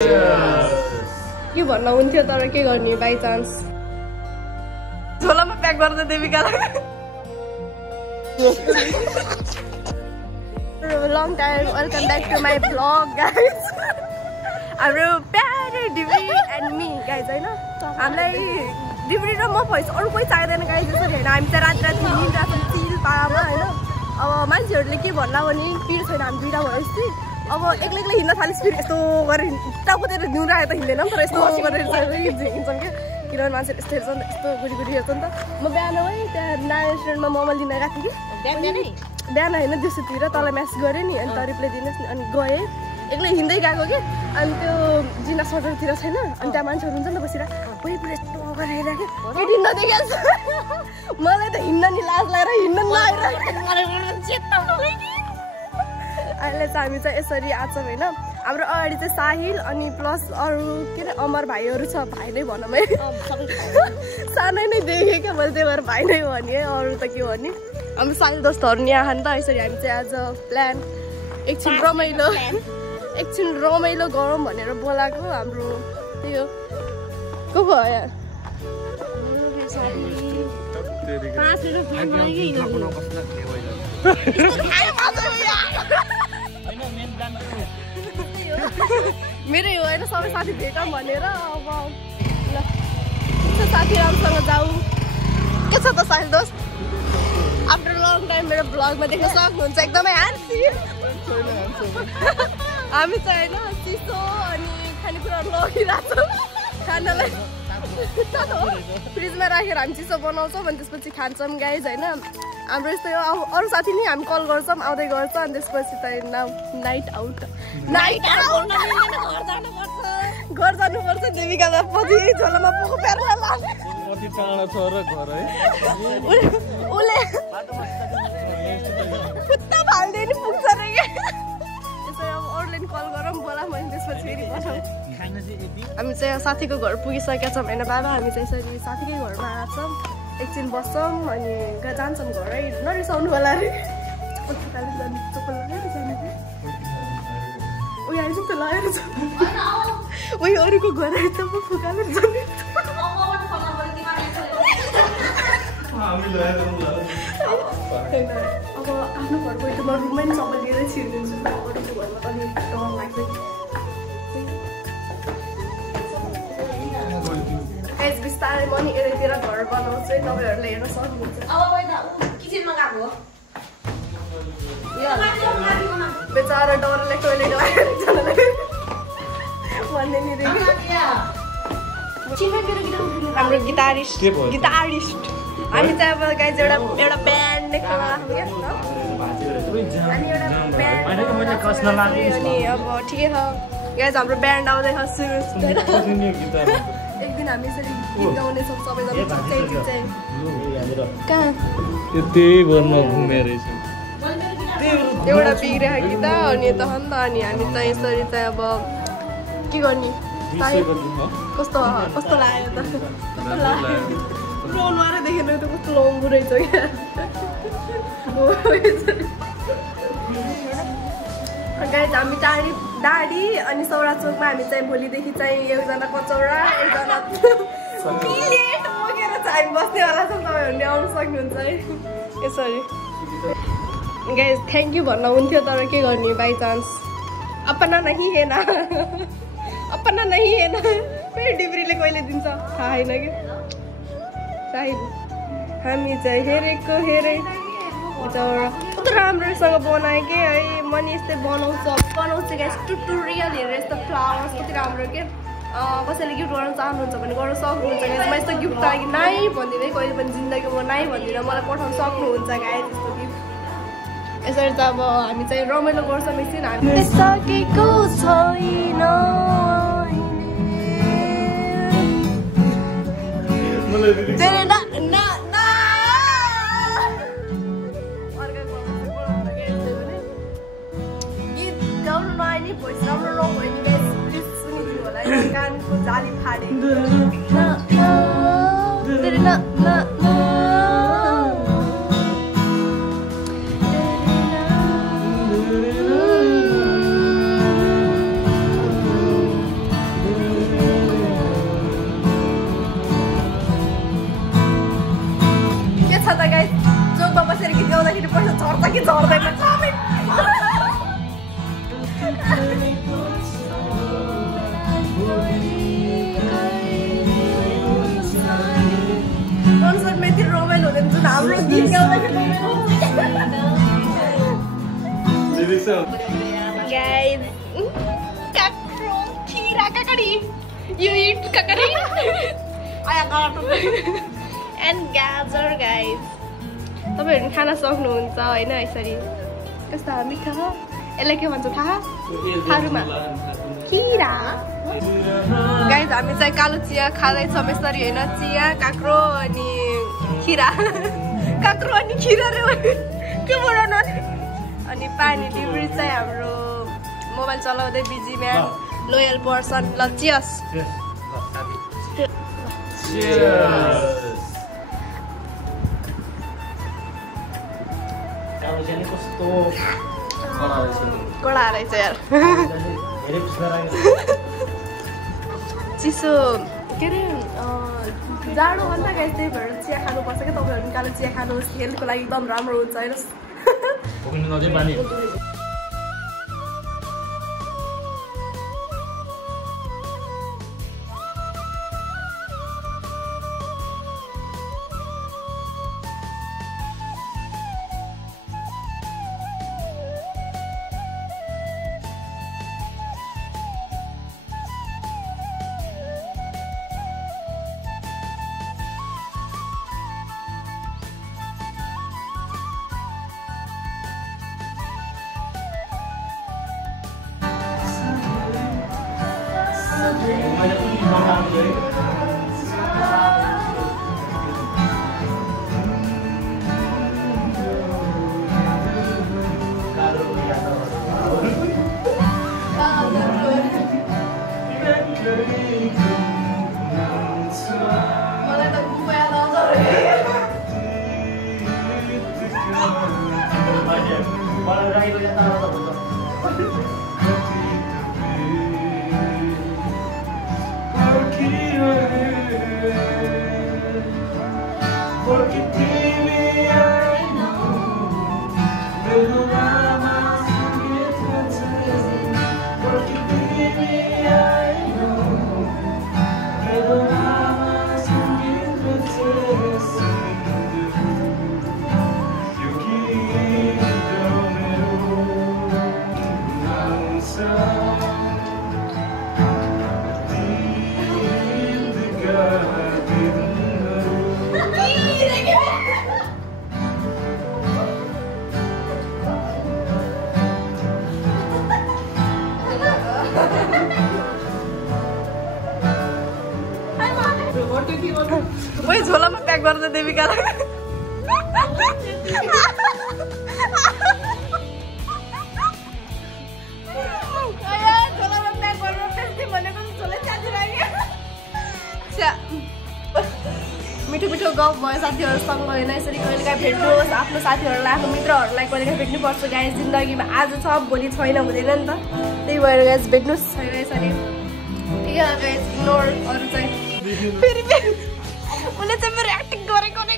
के भन्न हुन्थ्यो तर के गर्ने बाइ चान्स झोलामा प्याक गर्दै देविकालाई long time welcome back to my vlog guys हाम्रो प्यारे डिब्री and me guys हैन हामीलाई डिब्री र म भइस अरु कोही चाहिदैन गाइस जस्तो हैन हामी त रात रात हिँडिरहेछौँ चिल पारामा हैन अब मान्छेहरुले के भन्ला भने पिर छैन हामी दुईटा भएपछि अब एक्लै एक्लै हिँड्न थालिस फेरि यस्तो गरेर टाकुतिर दिउँ आए त हिँड्दैन तर यस्तो असी गरेर हिँड्छौँ के किनभने मान्छेले यस्तो हेर्छ नि त यस्तो गुडी गुडी हेर्छ नि त म बिहान है त्यहाँ नयाँ रेस्टुरेन्टमा मोमो लिन गएको थिएँ कि बिहान होइन दिउँसोतिर तँलाई म्यासेज गरेँ नि अनि त रिप्लाई दिनुहोस् नि अनि गएँ एक्लै हिँड्दै गएको कि अनि त्यो जिना सटरतिर छैन अनि त्यहाँ मान्छेहरू हुन्छ नि त बसेर कोही पुरा यस्तो गरेर के केटी नदेखाएको मलाई त हिँड्न नि लाज लागेर हिँड्न अहिले चाहिँ हामी चाहिँ यसरी आछौँ होइन हाम्रो अगाडि चाहिँ साहिल अनि प्लस अरू के अरे अमर भाइहरू छ भाइ नै भनौँ है सानै नै देखेँ क्या मैले त्यही भएर भाइ नै भने अरू त के भने हाम्रो सानो दोस्तहरू नि आएन त यसरी हामी चाहिँ आज प्लान एकछिन रमाइलो गरौँ भनेर बोलाएको हाम्रो त्यो को भयो मेरै हो होइन सबै साथी भेटौँ भनेर अब ल साथी राम्रोसँग जाऊ के छ त साहिल दोस्त आफ्टर लङ टाइम मेरो ब्लगमा देख्न सक्नुहुन्छ एकदमै ह्यान्डसम हामी चाहिँ होइन चिसो अनि खानेकुराहरू लगिरहेको छौँ खानालाई फ्रिजमा राखेर हामी चिसो बनाउँछौँ अनि त्यसपछि खान्छौँ गाइज होइन हाम्रो यस्तै हो अब अरू साथी नि हामी कल गर्छौँ आउँदै गर्छ अनि त्यसपछि त नाइट आउट घर जानुपर्छ देविकामा पछि झोलामा पोको प्यारो उसले खुट्टा फाल्दै नि पुग्छ र के त्यसै अब अरूले कल गरौँ बोला मैले त्यसपछि फेरि बसाउँ हामी चाहिँ साथीको घर पुगिसकेका छौँ होइन बाबा हामी चाहिँ यसरी साथीकै घरमा आछौँ एकछिन बस्छौँ अनि जान्छौँ घरै नरिसाउनु होला अरे उयो आइज त लगाएर उयो अरूको घर आएर त म फुकालेर जाने अब आफ्नो घरको म रुममै नि सबै लिएर छिरिदिन्छु अरूको घरमा त अलिक डर लाग्छ बिस्तारै म नि यतातिर घर बनाउँछु है तपाईँहरूले हेर्न सक्नुहुन्छ बेचारा डरले टोइलेट भन्ने नि हाम्रो गिटारिस्ट हामी चाहिँ अब गाइज एउटा ब्यान्ड निकाल्नु अनि एउटा ब्यान्ड अनि अब ठिकै छ गाइज हाम्रो ब्यान्ड आउँदैछ सुरु एकदिन हामी यसरी गीत गाउनेछौँ सबैजना कहाँ एउटा बिग्रेको गीत अनि यता हो नि त अनि हामी चाहिँ यसरी चाहिँ अब के गर्ने कस्तो लाग्यो त रोन मारे देखेन त कस्तो लम्बु रहेछ क्या गाइज हामी डाँडी अनि सौरा चोकमा हामी चाहिँ भोलिदेखि चाहिँ एकजना कचौरा एकजना प्लेट बोकेर चाहिँ हामी बस्नेवाला छौँ तपाईँहरूले आउनु सक्नुहुन्छ है यसरी गाइज थ्याङ्क यू भन्न हुन्थ्यो तर के गर्ने बाइ चान्स अपना नहीं है ना अपना नहीं है ना फेरि डिब्रीले कहिले दिन्छ थाहा छैन कि साहिल हामी चाहिँ हेरेको हेरे कस्तो राम्रोसँग बनाएँ कि है म नि यस्तै बनाउँछु गाइस ट्युटोरियल हेरेर यस्तो फ्लावर्स कति राम्रो के कसैले गिफ्ट गर्न चाहनुहुन्छ भने गर्न सक्नुहुन्छ गाइस म यस्तो गिफ्ट लागि नाइ भन्दिनँ कहिले पनि जिन्दगीमा नाइ भन्दिनँ मलाई पठाउन सक्नुहुन्छ गाइस यस्तो गिफ्ट यसरी त अब हामी चाहिँ रमाइलो गर्छौँ एकछिन हामी सकेको छैन गीत गाउनु नआए नि भोइस राम्रो नभयो नि गाइस प्लिज सुनिदिनु होला कानको जाली फाडे कन्सर्टमा यति रमाइलो हुँदैन जुन हाम्रो गीत गाउँदाखेरि गाइस काक्रो खिरा काकडी यु इट काकडी आया गाटो एन्ड गाजर गाइस तपाईहरु खाना सक्नुहुन्छ हैन यसरी कस्ता मिठो हो यसलाई के भन्छ थाहा थारुमा खिरा गाइस हामी चाहिँ कालो चिया खाँदैछौँ यसरी हैन चिया काक्रो अनि खिरा काक्रो अनि खिरा रे के बोल्नु अनि पानी लिभरी चाहिँ हाम्रो मोबाइल चलाउँदै बिजी म्यान लोयल पर्सन ल चियर्स कडा रहेछ यार चिसो के अरे जाडो हो नि त गाइस त्यही भएर चिया खानुपर्छ क्या तपाईँहरू कालो चिया खानुहोस् हेल्थको लागि एकदम राम्रो हुन्छ हेर्नुहोस् वही झोलामा प्याक गर्दै देविकालाई झोलामा प्याक गर्नु भनेको झोला च्याति लाग्यो मिठो मिठो गफ भयो साथीहरूसँग होइन यसरी कहिलेकाहीँ भेट्नुहोस् आफ्नो साथीहरूलाई आफ्नो मित्रहरूलाई कहिलेकाहीँ भेट्नुपर्छ गाइस जिन्दगीमा आज छ भोलि छैन हुँदैन नि त त्यही भएर गाइस भेट्नुहोस् छैन यसरी ठिकै हो गाइस इग्नोर अरू चाहिँ फेरि उसले चाहिँ मेरो एक्टिङ गरेको नि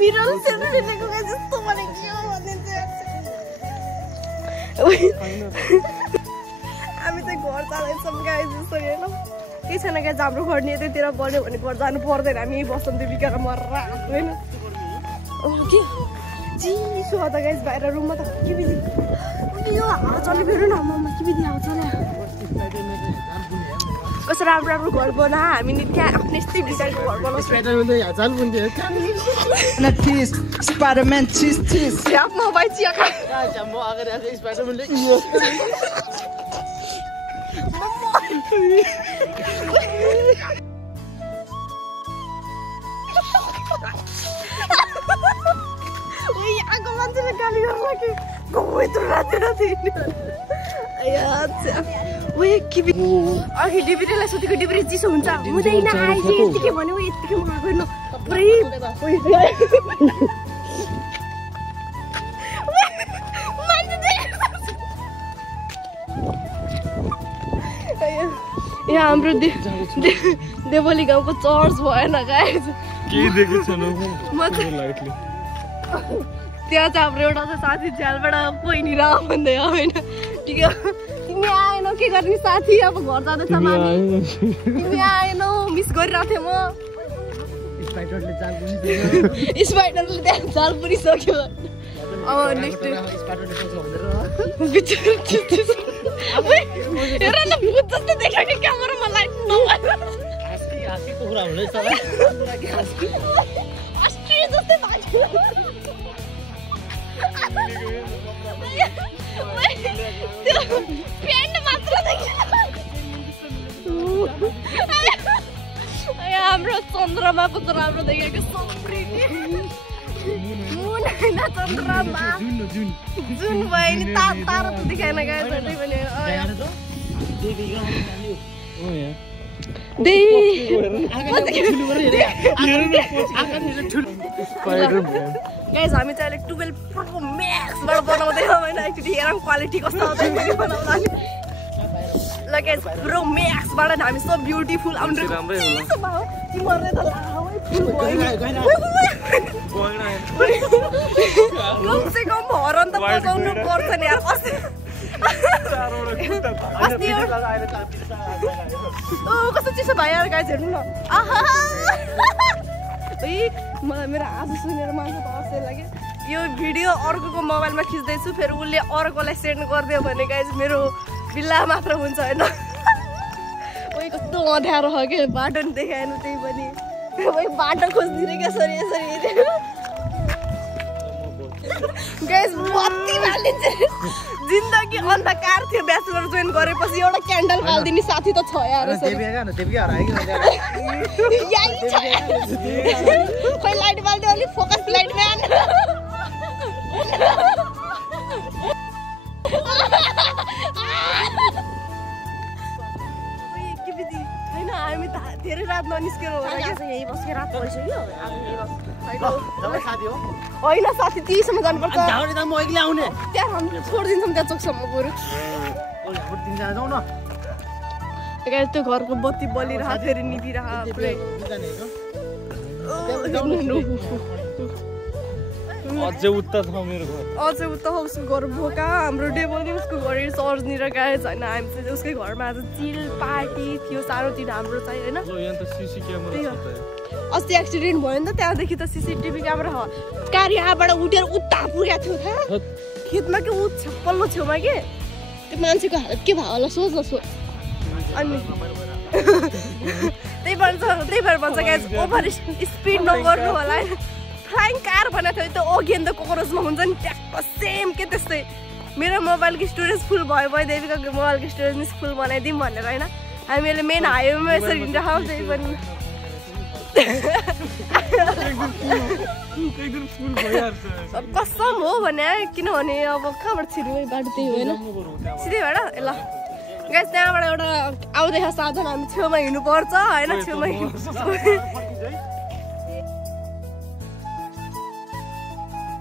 मेरो सेलिब्रेटीको जस्तो भनेको के हो भन्ने हामी चाहिँ घर चालैछौँ गाइस जसरी होइन केही छैन गाइस हाम्रो घर नि यतैतिर बन्यो भने घर जानु पर्दैन हामी बस्छौँ देविका र मरेर आएको होइन के चिसो हो त गाइस बाहिर रुममा त के बिदि यो हावा चल्यो फेरि न मम्मा के बिदि हावा चल्यो कस्तो राम्रो राम्रो घर बना हामी नि त्यहाँ आफ्नो यस्तै डिजाइनको घर बनाउँछ Spider-Man cheese. म भाइ चिया खा म अगाडि आएको स्पाइडरम्यानले आएको मान्छेले गाली गर्छ कि गो यत्रो राति राति अघि डिबिरीलाई सोधेको डिबिरी चिसो हुन्छ हुँदैन आइजे यतिकै भन्यो यतिकै मगाएको न पुरै यहाँ हाम्रो देवली गाउँको चर्च भएन गाइस त्यहाँ चाहिँ हाम्रो एउटा चाहिँ साथी झ्यालबाट पहिनी र भन्दै होइन ठिक तिमी आएनौ के गर्ने साथी अब घर जाँदैछ तिमी आएनौ मिस गरिरहेको थिएँ म स्पाइडरले त्यहाँ जाल पुरिसक्यो अब नेक्स्ट हेर न भूत जस्तो देख्यो कि क्यामेरामा लाइट नभएर अस्ट्रिच जस्तै भएको प्यान्ट मात्र हाम्रो चन्द्रमाको त राम्रो देखेको मुन होइन चन्द्रमा जुन भयो नि तारा त देखाएन गयो त्यही पनि गाइस हामी चाहिँ अहिले 12 प्रो म्याक्सबाट बनाउँदैछौँ होइन एक्चुअली हेरौँ क्वालिटी कस्तो आउँछ बनाउँदा ल गाइस प्रो म्याक्सबाट हामी सब ब्युटिफुल आउँछ मर्ने त कमसे कम हरन त बजाउनु पर्छ नि यार कस्तो चिसो भयो यार गाइस हेर्नु न मलाई मेरो आजु सुनेर मान्छे त असल लाग्यो यो भिडियो अर्कोको मोबाइलमा खिच्दैछु फेरि उसले अर्कोलाई सेन्ड गरिदियो भने गाइस मेरो बिल्ला मात्र हुन्छ होइन ओइ कस्तो अँध्यारो हो क्या बाटो नि देखाएन त्यही पनि ओइ बाटो खोजिदिने क्या सरी गाइस बत्ती बालिन्छ जिन्दगी अन्धकार थियो ब्याचलर जोइन गरेपछि एउटा क्यान्डल बालिदिने साथी त छ यार खोइ लाइट बाल्दियो अलिक फोकस लाइट म्यान होइन हामी त धेरै रात ननिस्केर यही बसेर रात भइसक्यो होइन साथी त्यहीसम्म जानुपर्छ त्यहाँ हामी छोडिदिन्छौँ त्यहाँ चोकसम्म बरु त्यो घरको बत्ती बलिरह फेरि निभिरह पुरै अझै उता छ मेरो घर अझै उता उसको घर बोका हाम्रो डेबोली उसको घर सर्जनिर गएछ होइन हामी चाहिँ उसकै घरमा आज चिल पार्टी थियो सानोतिर हाम्रो चाहिँ होइन अस्ति एक्सिडेन्ट भयो नि त त्यहाँदेखि त सिसिटिभी क्यामेरा कार यहाँबाट उठेर उता पुगेको थियो थाहा खेतमा के पल्लो छेउमा के त्यो मान्छेको हालत के भयो होला सोच न सोच अनि त्यही भएर भन्छ गाइस ओभर स्पिड नगर्नु होला फ्लाइङ कार भनेको थियो त्यो ओगेन द कोकरोचमा हुन्छ नि ट्याक्क सेम के त्यस्तै मेरो मोबाइलको स्टोरेज फुल भयो देवीको मोबाइलको स्टोरेज फुल बनाइदिउँ भनेर होइन हामीले मेन हाइवेमा यसरी हिँडिरहेको त्यही पनि कसम हो भने किनभने अब कहाँबाट छिर्नु बाटो त्यही होइन सिधैबाट ल गाइस त्यहाँबाट एउटा आउँदैछ साधन हामी छेउमा हिँड्नुपर्छ होइन छेउमा